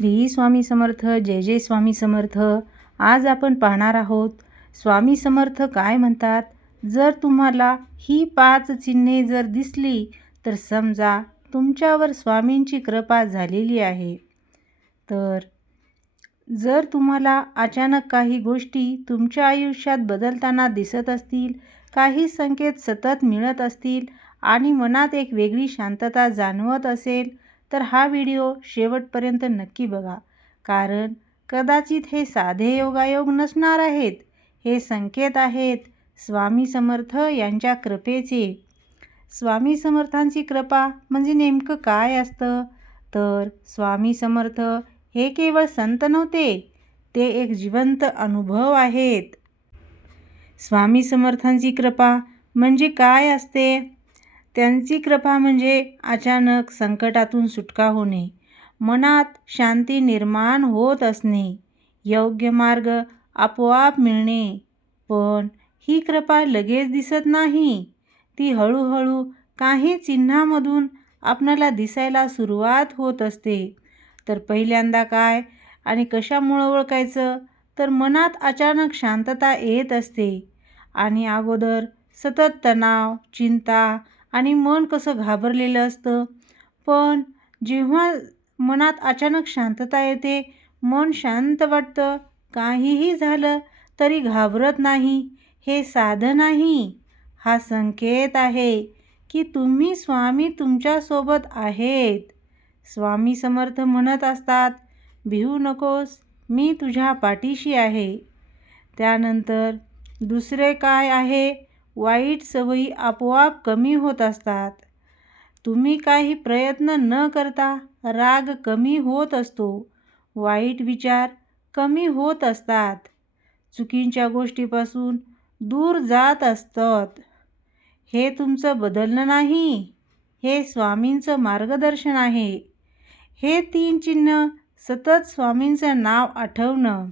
श्री स्वामी समर्थ. जय जय स्वामी समर्थ. आज आपण पाहणार आहोत स्वामी समर्थ काय म्हणतात. जर तुम्हाला ही 5 चिन्हे जर दिसली तर समजा तुमच्यावर स्वामींची कृपा झालेली आहे. तर जर तुम्हाला अचानक काही गोष्टी तुमच्या आयुष्यात बदलताना दिसत असतील, काही संकेत सतत मिळत असतील आणि मनात एक वेगळी शांतता जाणवत असेल, तर हा व्हिडिओ शेवटपर्यंत नक्की बघा. कारण कदाचित हे साधे योगायोग नसणार आहेत, हे संकेत आहेत स्वामी समर्थ यांच्या कृपेचे. स्वामी समर्थांची कृपा म्हणजे नेमकं काय असतं? तर स्वामी समर्थ हे केवळ संत नव्हते, ते एक जिवंत अनुभव आहेत. स्वामी समर्थांची कृपा म्हणजे काय असते? त्यांची कृपा म्हणजे अचानक संकटातून सुटका होणे, मनात शांती निर्माण होत असणे, योग्य मार्ग आपोआप मिळणे. पण ही कृपा लगेच दिसत नाही, ती हळूहळू काही चिन्हांमधून आपणाला दिसायला सुरुवात होत असते. तर पहिल्यांदा काय आणि कशामुळे ओळखायचं? तर मनात अचानक शांतता येत असते आणि अगोदर सतत तणाव, चिंता आणि मन कसं घाबरलेलं असतं. पण जेव्हा मनात अचानक शांतता येते, मन शांत वाटतं, काहीही झालं तरी घाबरत नाही, हे साधं नाही, हा संकेत आहे की तुम्ही स्वामी तुमच्यासोबत आहेत. स्वामी समर्थ म्हणत असतात, भिवू नकोस, मी तुझ्या पाठीशी आहे. त्यानंतर दुसरे काय आहे? वाईट सवयी आपोआप कमी होत असतात. तुम्ही काही प्रयत्न न करता राग कमी होत असतो, वाईट विचार कमी होत असतात, चुकीच्या गोष्टीपासून दूर जात असतात. हे तुमचं बदलणं नाही, हे स्वामींचं मार्गदर्शन आहे. हे 3 चिन्ह सतत स्वामींचं नाव आठवणं.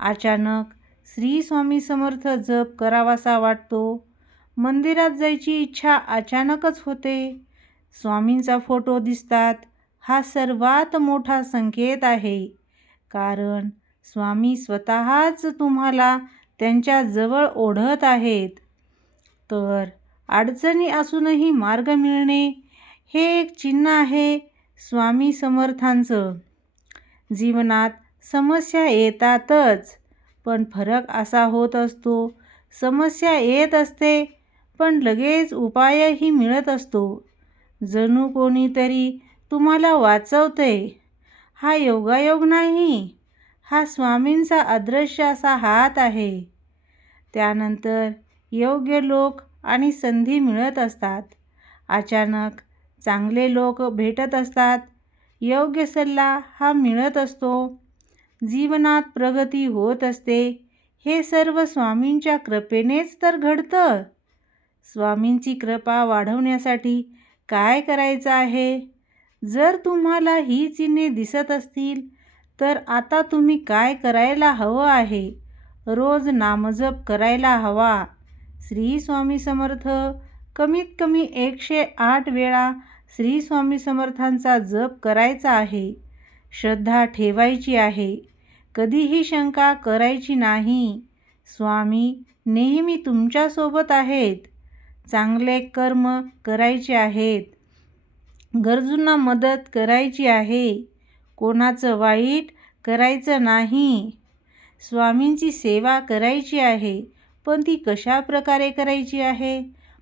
अचानक श्री स्वामी समर्थ जप करावासा वाटतो, मंदिरात जायची इच्छा अचानकच होते, स्वामींचा फोटो दिसतात, हा सर्वात मोठा संकेत आहे. कारण स्वामी स्वतःच तुम्हाला त्यांच्या जवळ ओढत आहेत. तर अडचणी असूनही मार्ग मिळणे हे एक चिन्ह आहे स्वामी समर्थांचं. जीवनात समस्या येतातच, पण फरक असा होत असतो, समस्या येत असते पण लगेच उपायही मिळत असतो. जणू कोणीतरी तुम्हाला वाचवतंय. हा योगायोग नाही, हा स्वामींचा अदृश्य असा हात आहे. त्यानंतर योग्य लोक आणि संधी मिळत असतात. अचानक चांगले लोक भेटत असतात, योग्य सल्ला हा मिळत असतो, जीवनात प्रगती होत असते. हे सर्व स्वामींच्या कृपेनेच तर घडतं. स्वामींची कृपा वाढवण्यासाठी काय करायचं आहे? जर तुम्हाला ही चिन्हे दिसत असतील तर आता तुम्ही काय करायला हवं आहे? रोज नामजप करायला हवा. श्री स्वामी समर्थ कमीत कमी 108 वेळा श्री स्वामी समर्थांचा जप करायचा आहे. श्रद्धा ठेवायची आहे, कधीही शंका करायची नाही. स्वामी नेहमी तुमच्यासोबत आहेत. चांगले कर्म करायचे आहेत, गरजूंना मदत करायची आहे, कोणाचं वाईट करायचं नाही. स्वामींची सेवा करायची आहे, पण ती कशा प्रकारे करायची आहे?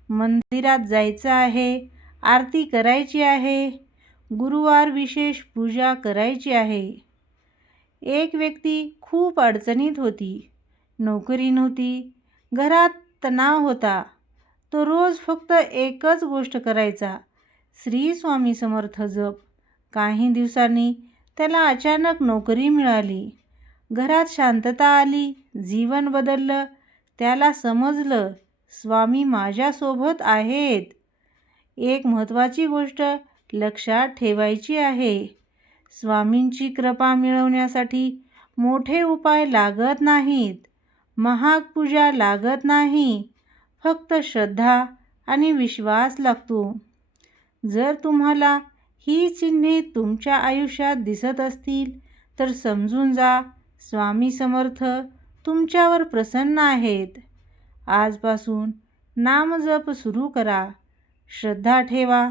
मंदिरात जायचं आहे, आरती करायची आहे, गुरुवार विशेष पूजा करायची आहे. एक व्यक्ती खूप अडचणीत होती, नोकरी नव्हती, घरात तणाव होता. तो रोज फक्त एकच गोष्ट करायचा, श्री स्वामी समर्थ जप. काही दिवसांनी त्याला अचानक नोकरी मिळाली, घरात शांतता आली, जीवन बदललं. त्याला समजलं, स्वामी माझ्यासोबत आहेत. एक महत्त्वाची गोष्ट लक्षात ठेवायची आहे, स्वामींची कृपा मिळवण्यासाठी मोठे उपाय लागत नाहीत, महाग पूजा लागत नाही, फक्त श्रद्धा आणि विश्वास लागतो. जर तुम्हाला ही चिन्हे तुमच्या आयुष्यात दिसत असतील तर समजून जा स्वामी समर्थ तुमच्यावर प्रसन्न आहेत. आजपासून नामजप सुरू करा, श्रद्धा ठेवा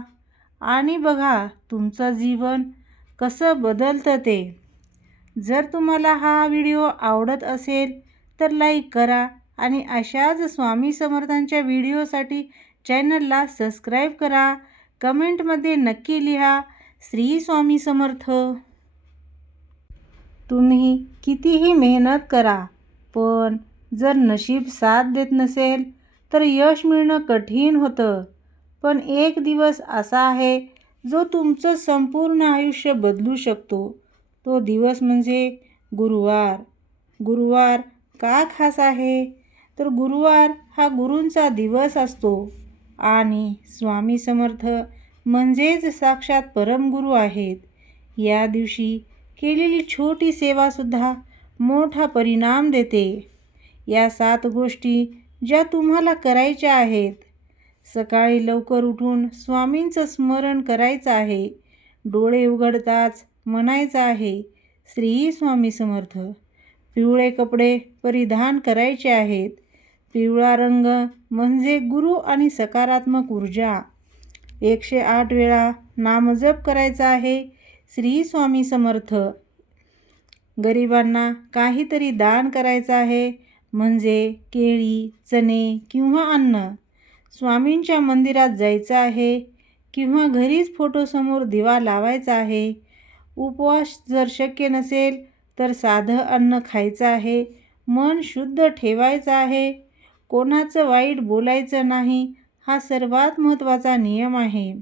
आणि बघा तुमचं जीवन कसं बदलतं ते. जर तुम्हाला हा व्हिडिओ आवडत असेल तर लाईक करा आणि अशाच स्वामी समर्थांच्या व्हिडिओसाठी चॅनलला सबस्क्राईब करा. कमेंटमध्ये नक्की लिहा श्री स्वामी समर्थ. तुम्ही कितीही मेहनत करा, पण जर नशीब साथ देत नसेल तर यश मिळणं कठीण होतं. पण एक दिवस असा आहे जो तुमचं संपूर्ण आयुष्य बदलू शकतो. तो दिवस म्हणजे गुरुवार. गुरुवार का खास आहे? तर गुरुवार हा गुरूंचा दिवस असतो आणि स्वामी समर्थ म्हणजेच साक्षात परमगुरू आहेत. या दिवशी केलेली छोटी सेवासुद्धा मोठा परिणाम देते. या 7 गोष्टी ज्या तुम्हाला करायच्या आहेत. सकाळी लवकर उठून स्वामींचं स्मरण करायचं आहे. डोळे उघडताच म्हणायचं आहे श्री स्वामी समर्थ. पिवळे कपडे परिधान करायचे आहेत. पिवळा रंग म्हणजे गुरु आणि सकारात्मक ऊर्जा. 108 वेळा नामजप करायचा आहे श्री स्वामी समर्थ. गरिबांना काहीतरी दान करायचं आहे, म्हणजे केळी, चणे किंवा अन्न. स्वामींच्या मंदिरात जायचं आहे किंवा घरीच फोटोसमोर दिवा लावायचा आहे. उपवास जर शक्य नसेल तर साधं अन्न खायचं आहे. मन शुद्ध ठेवायचं आहे. कोणाचं वाईट बोलायचं नाही, हा सर्वात महत्त्वाचा नियम आहे.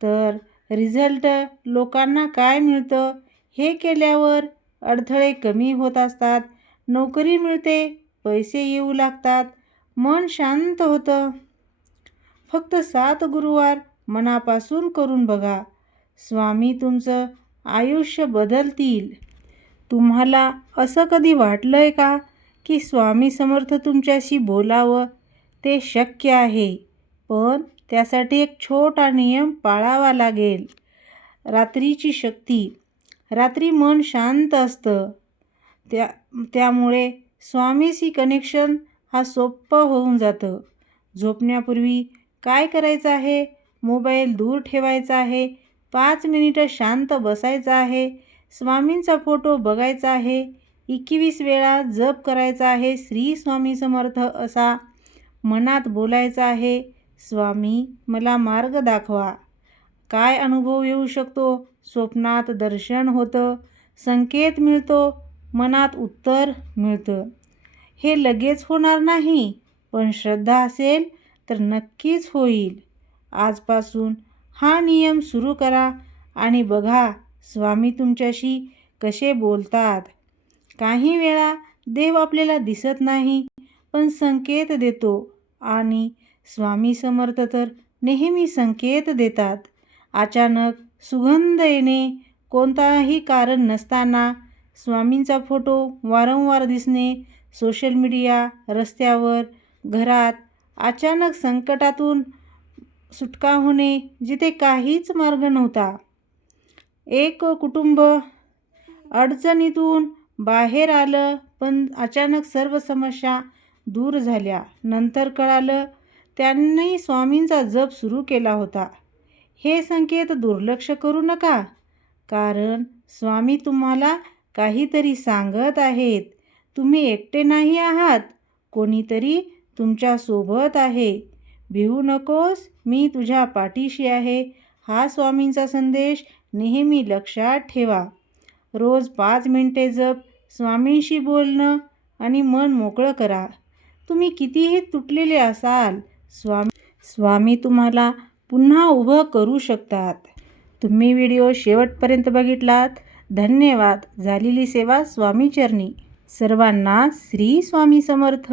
तर रिझल्ट लोकांना काय मिळतं? हे केल्यावर अडथळे कमी होत असतात. नोकरी मिळते, पैसे येऊ लागतात, मन शांत होतं. फक्त 7 गुरुवार मनापासून करून बघा. स्वामी तुमचं आयुष्य बदलतील. तुम्हाला असं कधी वाटलंय का की स्वामी समर्थ तुमच्याशी बोलावं? ते शक्य आहे, पण त्यासाठी एक छोटा नियम पाळावा लागेल. रात्रीची शक्ती. रात्री मन शांत असतं, त्यामुळे स्वामीशी कनेक्शन हा सोपं होऊन जातं. झोपण्यापूर्वी काय करायचं आहे? मोबाईल दूर ठेवायचा आहे. 5 मिनिटं शांत बसायचं आहे. स्वामींचा फोटो बघायचा आहे. 21 वेळा जप करायचा आहे श्री स्वामी समर्थ असा. मनात बोलायचं आहे स्वामी मला मार्ग दाखवा. काय अनुभव येऊ शकतो? स्वप्नात दर्शन होतं, संकेत मिळतो, मनात उत्तर मिळतं. हे लगेच होणार नाही, पण श्रद्धा असेल तर नक्कीच होईल. आजपासून हा नियम सुरू करा आणि बघा स्वामी तुमच्याशी कसे बोलतात. काही वेळा देव आपल्याला दिसत नाही, पण संकेत देतो आणि स्वामी समर्थ तर नेहमी संकेत देतात. अचानक सुगंध येणे, कोणताही कारण नसताना स्वामींचा फोटो वारंवार दिसणे, सोशल मीडिया, रस्त्यावर, घरात, अचानक संकटातून सुटका होणे जिथे काहीच मार्ग नव्हता. एक कुटुंब अडचणीतून बाहेर आलं, पण अचानक सर्व समस्या दूर झाल्या. नंतर कळालं त्यांनी स्वामींचा जप सुरू केला होता. हे संकेत दुर्लक्ष करू नका, कारण स्वामी तुम्हाला काहीतरी सांगत आहेत. तुम्ही एकटे नाही आहात, कोणीतरी तुमच्या सोबत आहे. भिवू नकोस, मी तुझ्या पाठीशी आहे. हा स्वामींचा संदेश नेहमी लक्षात ठेवा. रोज 5 मिनिटे जप, स्वामींशी बोलणं आणि मन मोकळं करा. तुम्ही कितीही तुटलेले असाल, स्वामी तुम्हाला पुन्हा उभं करू शकतात. तुम्ही व्हिडिओ शेवटपर्यंत बघितलात, धन्यवाद. झालेली सेवा स्वामीचरणी. सर्वांना श्री स्वामी समर्थ.